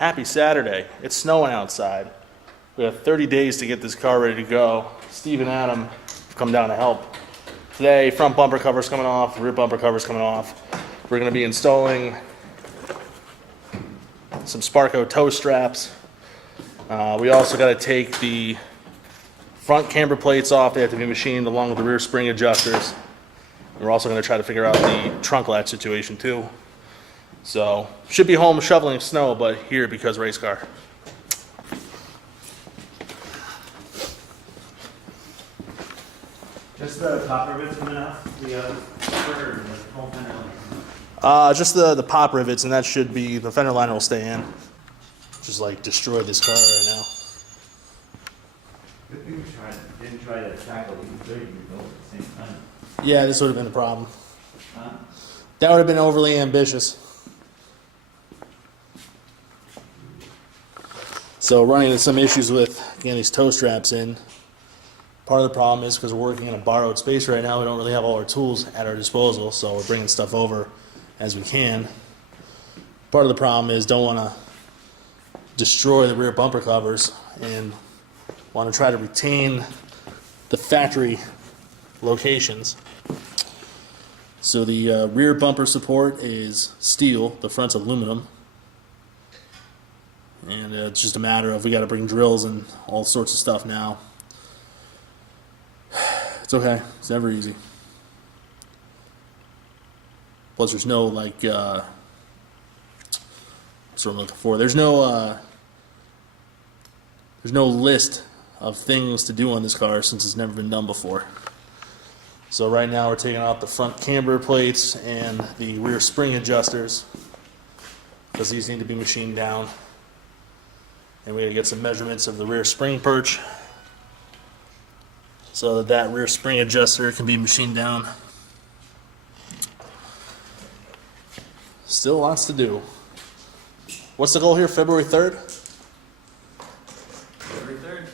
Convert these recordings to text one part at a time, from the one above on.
Happy Saturday. It's snowing outside. We have 30 days to get this car ready to go. Steve and Adam have come down to help. Today, front bumper cover's coming off, rear bumper cover's coming off. We're going to be installing some Sparco toe straps. We also got to take the front camber plates off. They have to be machined along with the rear spring adjusters. We're also going to try to figure out the trunk latch situation too. So, should be home shoveling snow, but here because race car. Just the top rivets coming out? The whole fender line? Just the pop rivets, and that should be, the fender liner will stay in. Just like destroy this car right now. Good thing we didn't try to tackle the E30 we built at the same time. Yeah, this would have been a problem. Huh? That would have been overly ambitious. So running into some issues with getting these toe straps in. Part of the problem is because we're working in a borrowed space right now, we don't really have all our tools at our disposal, so we're bringing stuff over as we can. Part of the problem is don't want to destroy the rear bumper covers and want to try to retain the factory locations. So the rear bumper support is steel, the front's aluminum. And it's just a matter of we got to bring drills and all sorts of stuff now. It's okay. It's never easy. Plus, there's no like. That's what I'm looking for. There's no list of things to do on this car since it's never been done before. So right now we're taking out the front camber plates and the rear spring adjusters because these need to be machined down. And we got to get some measurements of the rear spring perch so that rear spring adjuster can be machined down. Still lots to do. What's the goal here? February 3rd? February 3rd.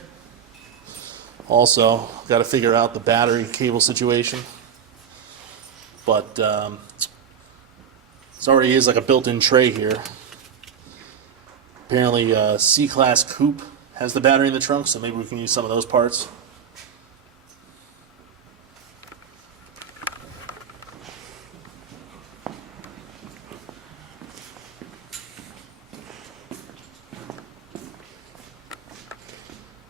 Also, got to figure out the battery cable situation. But it already is like a built-in tray here. Apparently, C-Class Coupe has the battery in the trunk, so maybe we can use some of those parts.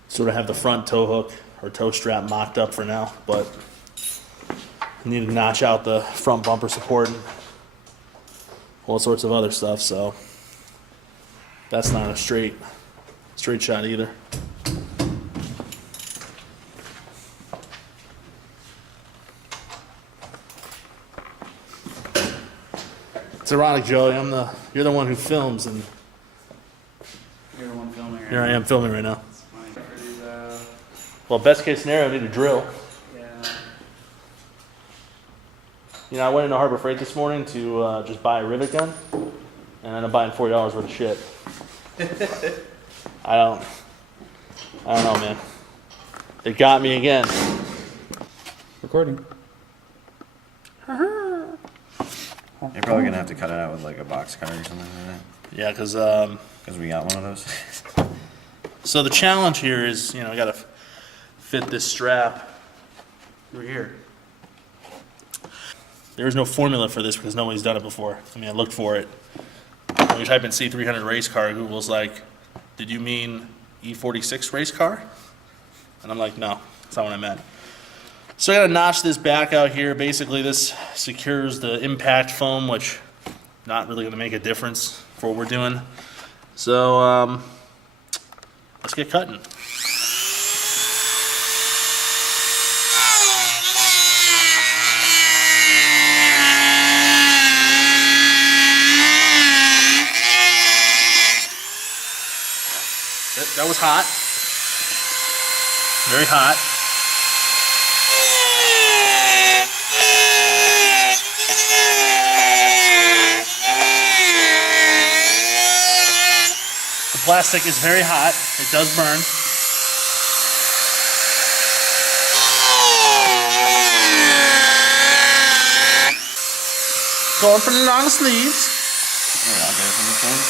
Sort of have the front tow hook or tow strap mocked up for now, but I need to notch out the front bumper support and all sorts of other stuff, so that's not a straight shot either. It's ironic, Joey. You're the one who films, and You're the one filming right here I am filming right now. now. Well, best case scenario, I need a drill. Yeah. You know, I went into Harbor Freight this morning to just buy a rivet gun, and I'm buying $40 worth of shit. I don't know, man. They got me again. Recording. You're probably gonna have to cut it out with like a box cutter or something like that. Yeah, because We got one of those. so the challenge here is, you know, I got to fit this strap through here. There is no formula for this because nobody's done it before. I mean, I looked for it. When you type in C300 race car, Google's like, did you mean E46 race car? And I'm like, no, that's not what I meant. So I got to notch this back out here. Basically, this secures the impact foam, which not really going to make a difference for what we're doing. So let's get cutting. That was hot. Very hot. The plastic is very hot. It does burn. Going for the long sleeves. Here, I'll get it from this one.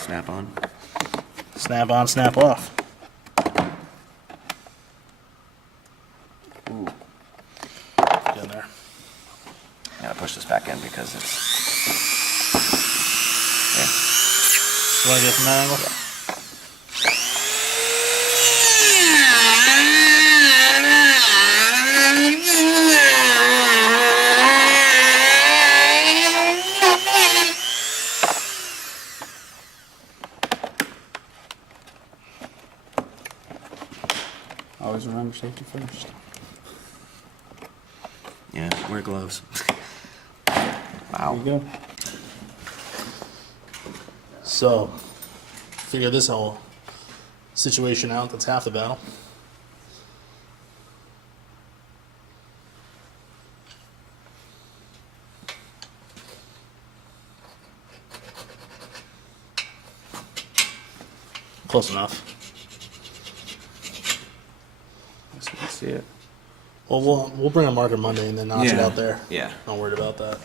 Snap on. Snap on, snap off. Ooh. Get in there. I gotta push this back in because it's. You want to get from that angle? Always remember safety first. Yeah, wear gloves. There Wow. you go. So, figure this whole situation out. That's half the battle. Close enough. So you can see it. Well, we'll bring a marker Monday and then notch it Yeah. out there. Yeah. Not worried about that.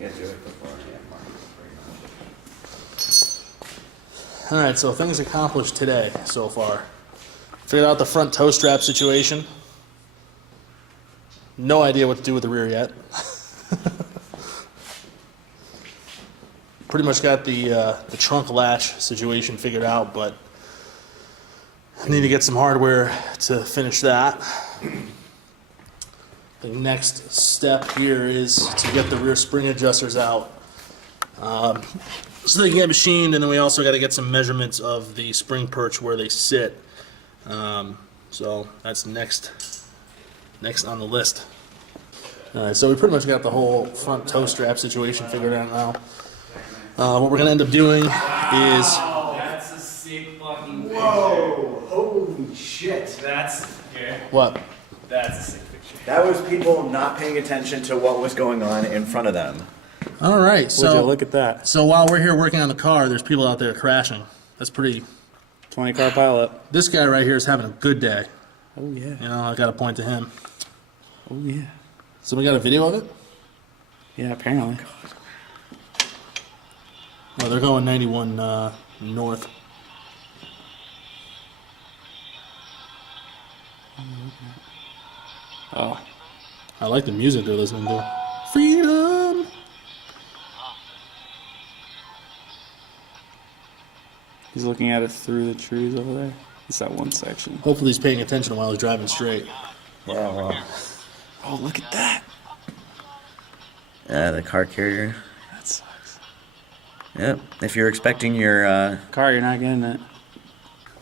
Yeah, do it before. Yeah, All right, so things accomplished today so far. Figured out the front toe strap situation. No idea what to do with the rear yet. Pretty much got the trunk latch situation figured out, but I need to get some hardware to finish that. The next step here is to get the rear spring adjusters out. So they can get machined, and then we also got to get some measurements of the spring perch where they sit. So that's next on the list. All right, so we pretty much got the whole front toe strap situation figured out now. What we're gonna end up doing is That's a sick fucking picture. Whoa! Holy shit! That's here. what? That's a sick picture. That was people not paying attention to what was going on in front of them. All right, Would you so look at that? so while we're here working on the car, there's people out there crashing. That's pretty. 20 car pileup. This guy right here is having a good day. Oh yeah. You know, I got to point to him. Oh yeah. So we got a video of it. Yeah, apparently. Oh, they're going 91 north. Oh. I like the music they're listening to. Freedom. He's looking at it through the trees over there. It's that one section. Hopefully he's paying attention while he's driving straight. Yeah, well. Oh, look at that. Yeah, the car carrier. That sucks. Yep. If you're expecting your Car, you're not getting it.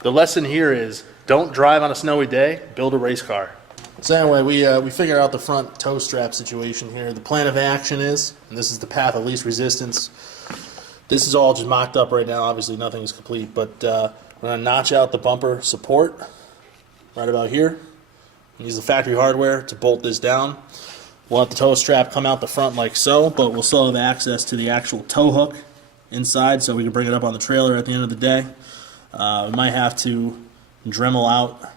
The lesson here is don't drive on a snowy day, build a race car. So anyway, we figured out the front toe strap situation here. The plan of action is, and this is the path of least resistance. This is all just mocked up right now. Obviously nothing is complete, but we're going to notch out the bumper support right about here. Use the factory hardware to bolt this down. We'll have the toe strap come out the front like so, but we'll still have access to the actual toe hook inside so we can bring it up on the trailer at the end of the day. We might have to Dremel out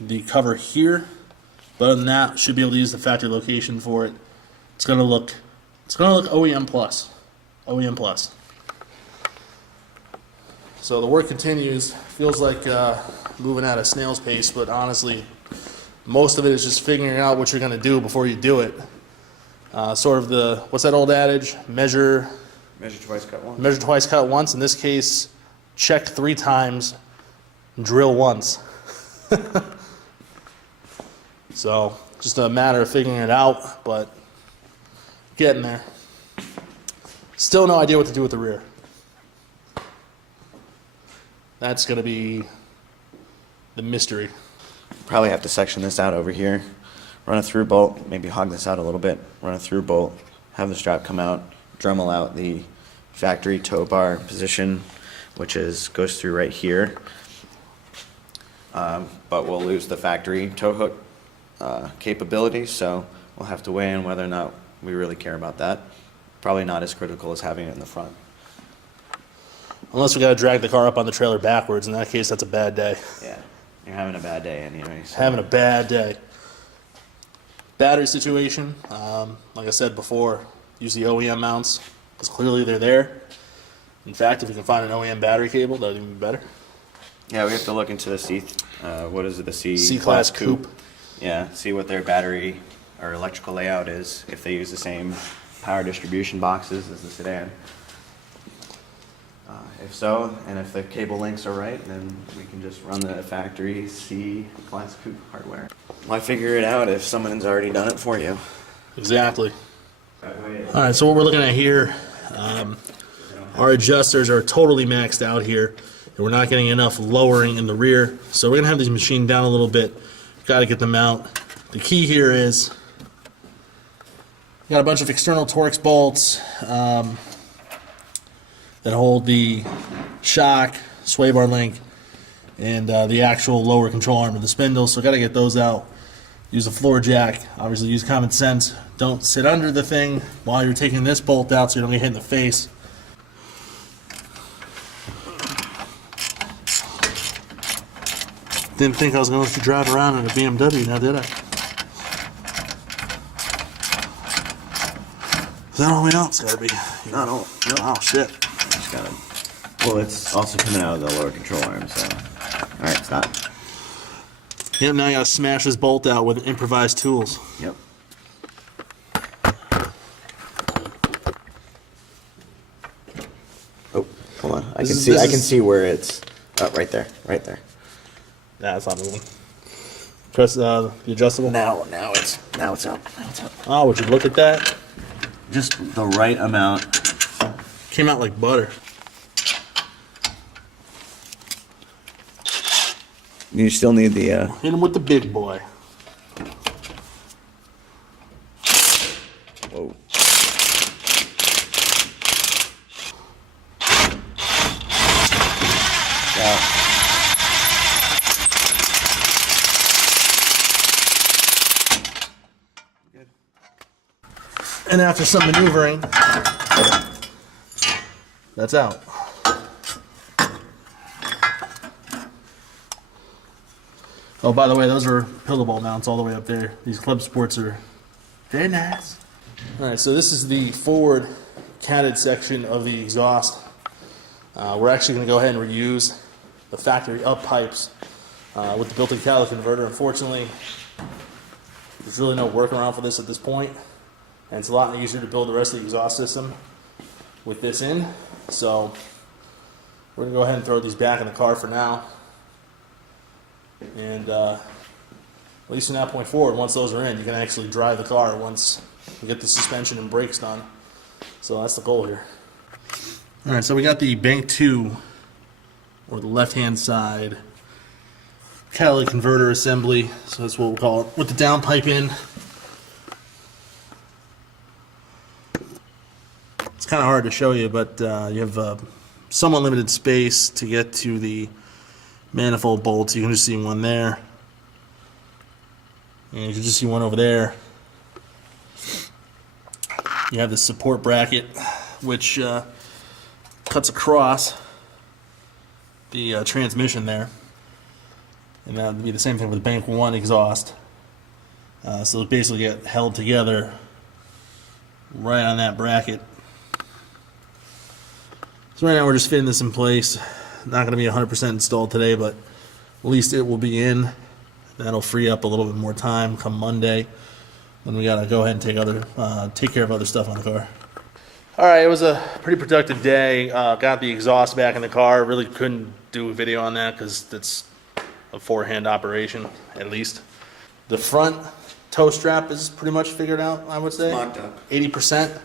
the cover here, but other than that, should be able to use the factory location for it. It's gonna look OEM plus. OEM plus. So the work continues. Feels like moving at a snail's pace, but honestly, most of it is just figuring out what you're gonna do before you do it. Sort of the, what's that old adage? Measure Measure twice, cut once. Measure twice, cut once. In this case, check 3 times, drill once. So, just a matter of figuring it out, but getting there. Still no idea what to do with the rear. That's going to be the mystery. probably have to section this out over here, run a through bolt, maybe hog this out a little bit, run a through bolt, have the strap come out, Dremel out the factory tow bar position, which goes through right here. But we'll lose the factory tow hook capability, so we'll have to weigh in whether or not we really care about that. Probably not as critical as having it in the front. Unless we got to drag the car up on the trailer backwards. In that case, that's a bad day. Yeah. You're having a bad day anyway. So. Having a bad day. Battery situation, like I said before, use the OEM mounts, because clearly they're there. In fact, if you can find an OEM battery cable, that would even be better. Yeah, we have to look into the what is it, the C-Class coupe. Yeah, see what their battery or electrical layout is, if they use the same power distribution boxes as the sedan. If so, and if the cable links are right, then we can just run the factory C-Class coupe hardware. Why figure it out if someone's already done it for you? Exactly. All right, so what we're looking at here, our adjusters are totally maxed out here, and we're not getting enough lowering in the rear. So we're gonna have these machined down a little bit. Got to get them out. The key here is, got a bunch of external Torx bolts that hold the shock, sway bar link, and the actual lower control arm of the spindle. So got to get those out. Use a floor jack. Obviously use common sense. Don't sit under the thing while you're taking this bolt out so you don't get hit in the face. Didn't think I was going to drive around in a BMW, now did I? Is that all we know? It's got to be. No. Oh, shit. Just gotta, well, it's also coming out of the lower control arm, so. Alright, stop. Yep, now I got to smash this bolt out with improvised tools. Yep. Oh, hold on. I can see where it's. Oh, right there. Nah, it's not moving. Press the adjustable. Now it's up. Oh, would you look at that? Just the right amount. Came out like butter. You still need the. Hit him with the big boy. Whoa. Yeah. And after some maneuvering, that's out. Oh, by the way, those are pillow bolt mounts all the way up there. These club sports are very nice. All right, so this is the forward catted section of the exhaust. We're actually going to go ahead and reuse the factory up pipes with the built-in catalytic converter. Unfortunately, there's really no workaround for this at this point. And it's a lot easier to build the rest of the exhaust system with this in. So we're going to go ahead and throw these back in the car for now. And at least from that point forward, once those are in, you can actually drive the car once you get the suspension and brakes done. So that's the goal here. All right, so we got the bank 2, or the left-hand side, catalytic converter assembly. So that's what we'll call it, with the downpipe in. It's kind of hard to show you, but you have somewhat limited space to get to the manifold bolts. You can just see one there, and you can just see one over there. You have the support bracket, which cuts across the transmission there, and that would be the same thing with bank 1 exhaust. So it basically get held together right on that bracket. So right now we're just fitting this in place. Not going to be 100% installed today, but at least it will be in. That'll free up a little bit more time come Monday when we got to go ahead and take care of other stuff on the car. All right, it was a pretty productive day. Got the exhaust back in the car. Really couldn't do a video on that because it's a four-hand operation at least. The front toe strap is pretty much figured out, I would say. Locked up. 80%.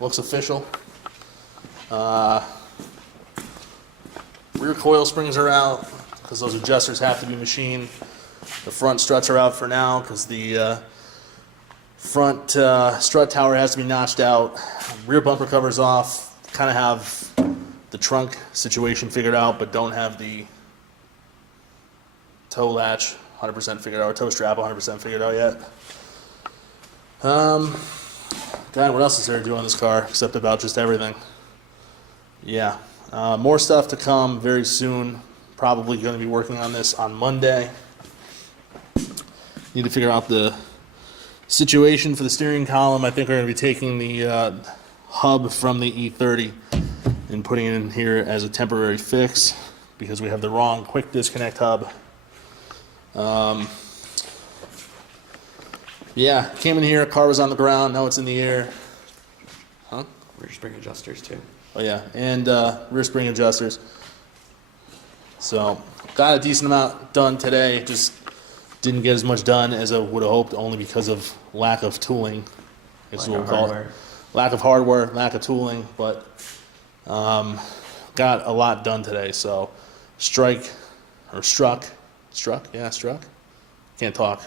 Looks official. Rear coil springs are out because those adjusters have to be machined. The front struts are out for now because the front strut tower has to be notched out. Rear bumper covers off. Kind of have the trunk situation figured out, but don't have the toe latch 100% figured out, or toe strap 100% figured out yet. God, what else is there to do on this car except about just everything? Yeah. More stuff to come very soon, probably going to be working on this on Monday. Need to figure out the situation for the steering column. I think we're going to be taking the hub from the E30 and putting it in here as a temporary fix because we have the wrong quick disconnect hub. Yeah, came in here, car was on the ground, now it's in the air. Huh? Rear spring adjusters too. Oh yeah, and rear spring adjusters. So, got a decent amount done today, just didn't get as much done as I would have hoped, only because of lack of tooling. Is what we'll call it. Lack of hardware, lack of tooling, but got a lot done today. So, struck, can't talk.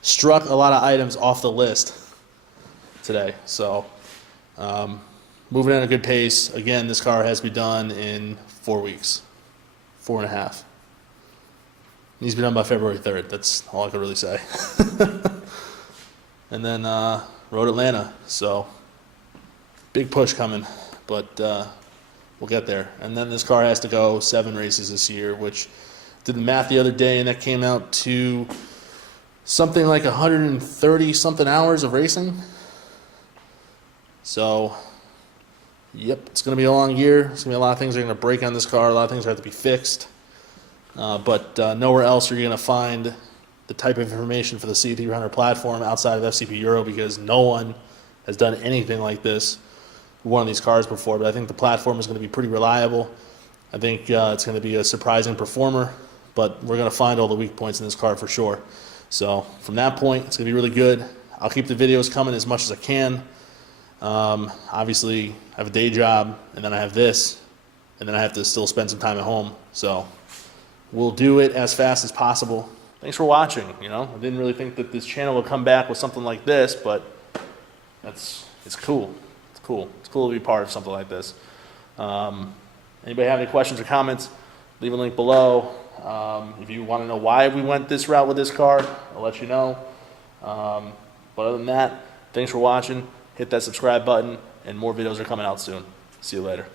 Struck a lot of items off the list today. So, moving at a good pace. Again, this car has to be done in 4 weeks, 4.5. Needs to be done by February 3rd. That's all I can really say. And then Road Atlanta. So big push coming, but we'll get there. And then this car has to go 7 races this year, which did the math the other day, and that came out to something like 130 something hours of racing. So, yep, it's going to be a long year. There's going to be a lot of things that are going to break on this car. A lot of things have to be fixed. But nowhere else are you going to find the type of information for the C300 platform outside of FCP Euro, because no one has done anything like this with one of these cars before. But I think the platform is going to be pretty reliable. I think it's going to be a surprising performer, but we're going to find all the weak points in this car for sure. So from that point, it's going to be really good. I'll keep the videos coming as much as I can. Obviously, I have a day job, and then I have this, and then I have to still spend some time at home. So we'll do it as fast as possible. Thanks for watching. I didn't really think that this channel would come back with something like this, but it's cool. It's cool. It's cool to be part of something like this. Anybody have any questions or comments, leave a link below. If you want to know why we went this route with this car, I'll let you know. But other than that, thanks for watching. Hit that subscribe button, and more videos are coming out soon. See you later.